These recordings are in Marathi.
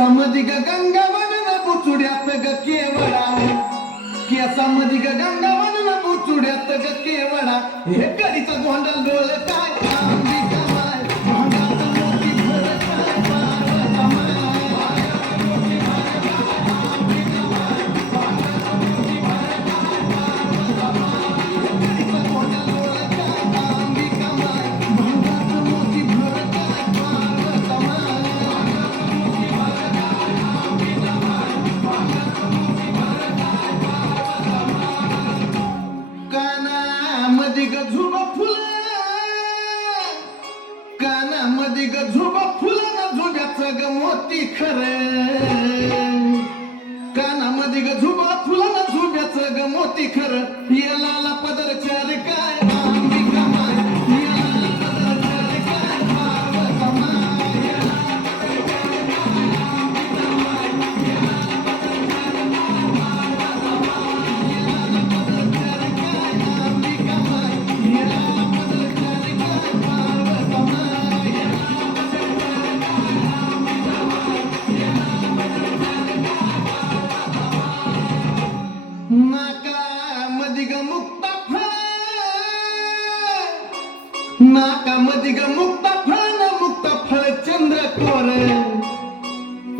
केसामध्ये ग गंगा बनन बुचुड्यात ग केवडा केसामध्ये ग गंगा बनन बुचुड्यात ग केवडा हे कडीचा गोंडल डोळ काय अंबिका माय भांगात मोती भर काय पार्वता माय कडीचा गोंडल डोळ काय अंबिका माय भांगात मोती भर काय पार्वता माय कानामध्ये ग झुबा फुलं कानामध्ये ग झुबा फुलं ना झुब्याचं ग मोती खरं कानामध्ये ग झुबा फुलं ना झुब्याचं ग मोती खरं या लाला पदर चार काय अंबिका माय या लाला पदर चार काय पार्वता माय या लाला पदर चार काय अंबिका माय या लाला पदर चार काय पार्वता माय या लाला पदर चार काय अंबिका माय या लाला पदर चार काय पार्वता माय या लाला पदर चार काय अंबिका माय या लाला पदर चार काय पार्वता माय नाकामध्ये ग मुक्ता फळ नाकामध्ये ग मुक्ता फळ न मुक्ता फळ चंद्रकोर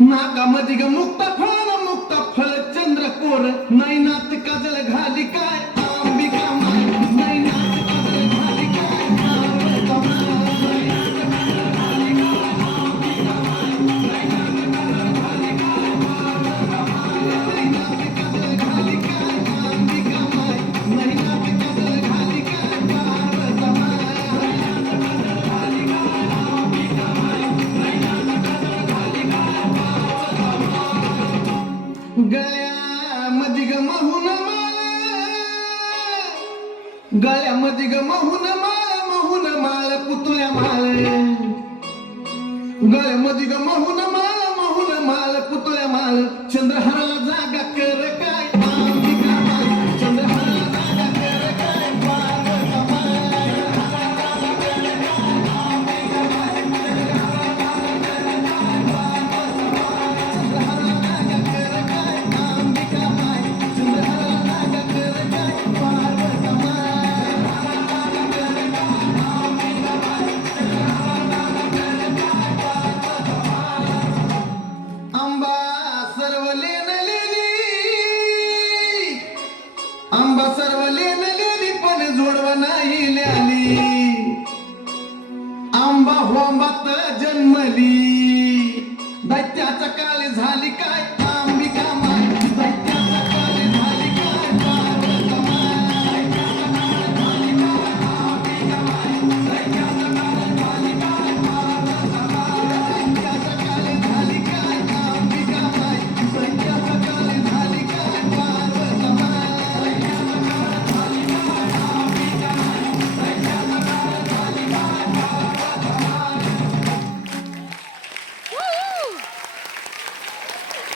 नाकामध्ये ग मुक्ता फळ न मुक्ता फळ चंद्रकोर नैनात काजळ घाली काय अंबिका माय नैनात काजळ घाली काय पार्वता माय नैनात काजळ घाली काय अंबिका माय नैनात काजळ घाली काय पार्वता माय नैनात काजळ घाली काय अंबिका माय नैनात काजळ घाली काय पार्वता माय नैनात काजळ घाली काय अंबिका माय नैनात काजळ घाली काय पार्वता माय गळ्यामध्ये ग महून माळ गळ्यामध्ये ग महून माळ पुतळ्या माळ गळ्यामध्ये ग महून माळ पुतळ्या माळ चंद्रहाराला जागा कर काय अंबिका माय चंद्रहाराला जागा कर काय पार्वता माय चंद्रहाराला जागा कर काय अंबिका माय चंद्रहाराला जागा कर काय पार्वता माय चंद्रहाराला जागा कर काय अंबिका माय चंद्रहाराला जागा कर काय पार्वता माय चंद्रहाराला जागा कर काय अंबिका माय चंद्रहाराला जागा कर काय पार्वता माय आंबा सर्व लेनलेली आंबा सर्व लेनलेली पण जोडवा नाही ल्याली आंबा होंबात जन्मली